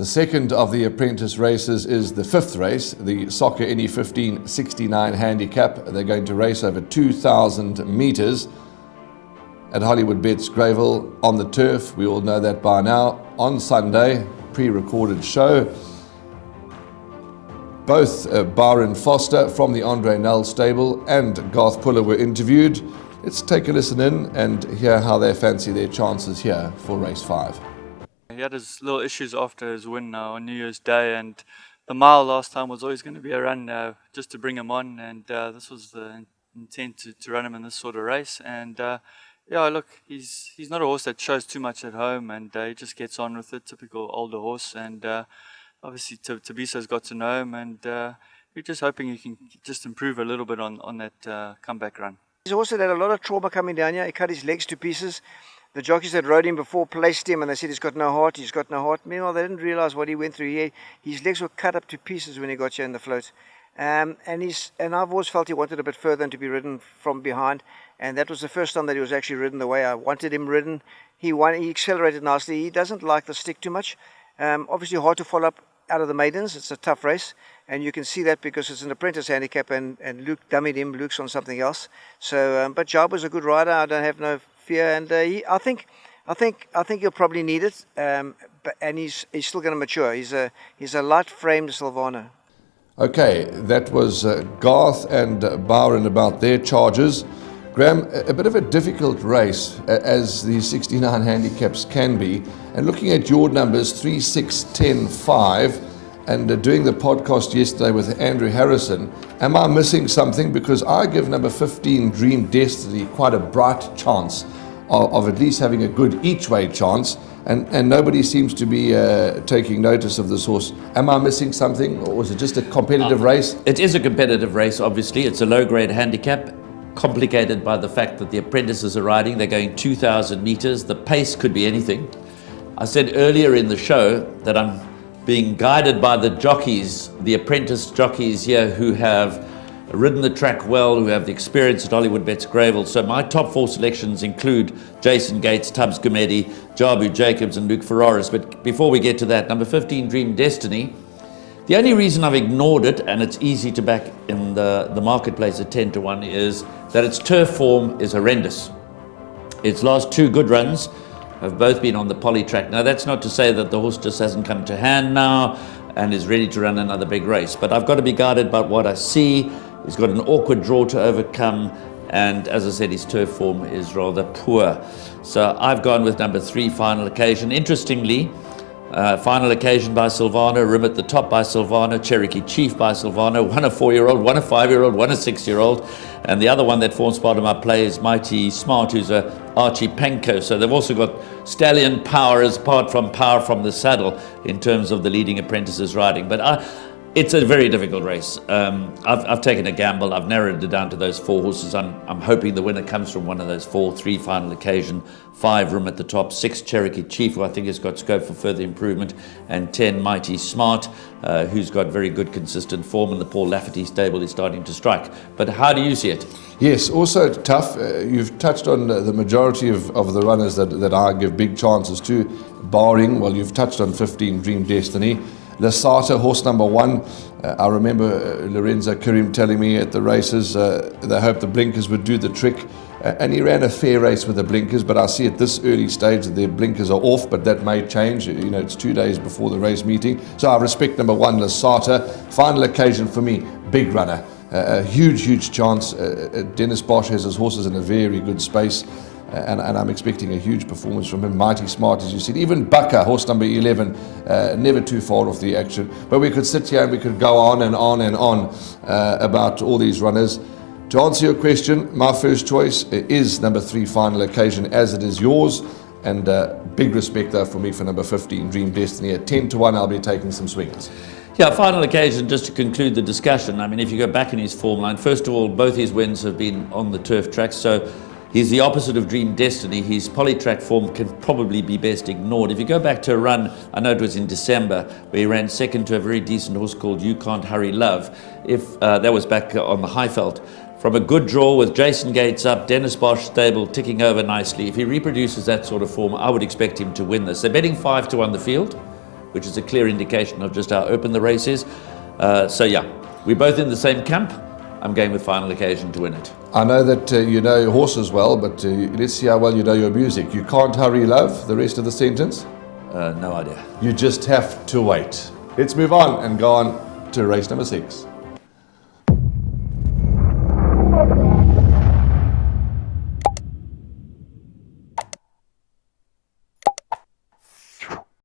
The second of the apprentice races is the fifth race, the Soccer NE 1569 handicap. They're going to race over 2,000 metres at Hollywood Bets Gravel on the turf. We all know that by now. On Sunday, pre-recorded show. Both Byron Foster from the Andre Null stable and Garth Puller were interviewed. Let's take a listen in and hear how they fancy their chances here for race 5. He had his little issues after his win on New Year's Day, and the mile last time was always going to be a run just to bring him on, and this was the intent to run him in this sort of race. And yeah, look, he's not a horse that shows too much at home, and he just gets on with it, typical older horse. And obviously Tabiso's got to know him, and we're just hoping he can just improve a little bit on that comeback run. He's also had a lot of trauma coming down here. He cut his legs to pieces. The jockeys that rode him before placed him and they said he's got no heart, he's got no heart. Meanwhile, they didn't realize what he went through. His legs were cut up to pieces when he got here in the float. And I've always felt he wanted a bit further and to be ridden from behind. And that was the first time that he was actually ridden the way I wanted him ridden. He accelerated nicely. He doesn't like the stick too much. Obviously hard to follow up out of the maidens. It's a tough race. And you can see that because it's an apprentice handicap and Luke dummied him. Luke's on something else. So, but Jarbo's a good rider. I don't have no fear, and I think he'll probably need it, and he's still going to mature. He's a light-framed Silvano. Okay, that was Garth and Byron about their charges. Graham, a bit of a difficult race as the 69 handicaps can be, and looking at your numbers 3, 6, 10, 5, and doing the podcast yesterday with Andrew Harrison, am I missing something? Because I give number 15 Dream Destiny quite a bright chance of at least having a good each-way chance, and nobody seems to be taking notice of this horse. Am I missing something, or was it just a competitive race? It is a competitive race, obviously. It's a low-grade handicap, complicated by the fact that the apprentices are riding. They're going 2,000 metres. The pace could be anything. I said earlier in the show that I'm being guided by the jockeys, the apprentice jockeys here who have ridden the track well, who have the experience at Hollywood Bets Gravel. So my top 4 selections include Jason Gates, Tubbs Gumedi, Jabu Jacobs and Luke Ferraris. But before we get to that, number 15 Dream Destiny, the only reason I've ignored it, and it's easy to back in the marketplace at 10 to 1, is that its turf form is horrendous. Its last 2 good runs have both been on the poly track. Now that's not to say that the horse just hasn't come to hand now and is ready to run another big race, but I've got to be guided by what I see. He's got an awkward draw to overcome, and as I said, his turf form is rather poor. So I've gone with number 3, Final Occasion. Interestingly, Final Occasion by Silvano, Rim at the Top by Silvano, Cherokee Chief by Silvano, one a 4-year-old, one a 5-year-old, one a 6-year-old, and the other one that forms part of my play is Mighty Smart, who's a Archie Panko. So they've also got stallion power as apart from power from the saddle in terms of the leading apprentices riding. But it's a very difficult race. I've taken a gamble. I've narrowed it down to those 4 horses. I'm hoping the winner comes from one of those 4. 3 Final Occasion, 5 Room at the Top, 6 Cherokee Chief, who I think has got scope for further improvement, and 10 Mighty Smart, who's got very good consistent form, and the Paul Lafferty stable is starting to strike. But how do you see it? Yes, also tough. You've touched on the majority of the runners that I give big chances to, barring, well, you've touched on 15 Dream Destiny. Lasata, horse number 1. I remember Lorenzo Karim telling me at the races they hoped the blinkers would do the trick, and he ran a fair race with the blinkers, but I see at this early stage that their blinkers are off, but that may change. You know, it's 2 days before the race meeting. So I respect number 1, Lasata. Final Occasion for me, big runner. A huge chance. Dennis Bosch has his horses in a very good space. And I'm expecting a huge performance from him. Mighty Smart, as you said. Even Baka, horse number 11, never too far off the action. But we could sit here and we could go on and on and on about all these runners. To answer your question, my first choice is number 3, Final Occasion, as it is yours. And big respect, though, for me for number 15, Dream Destiny. At 10 to 1, I'll be taking some swings. Yeah, Final Occasion, just to conclude the discussion. I mean, if you go back in his form line, first of all, both his wins have been on the turf tracks. So he's the opposite of Dream Destiny. His polytrack form can probably be best ignored. If you go back to a run, I know it was in December, where he ran second to a very decent horse called You Can't Hurry Love. That was back on the Highveld. From a good draw with Jason Gates up, Dennis Bosch stable, ticking over nicely. If he reproduces that sort of form, I would expect him to win this. They're betting 5 to 1 the field. which is a clear indication of just how open the race is. So yeah, we're both in the same camp. I'm going with Final Occasion to win it. I know that you know horses well, but let's see how well you know your music. You can't hurry love, the rest of the sentence? No idea. You just have to wait. Let's move on and go on to race number 6.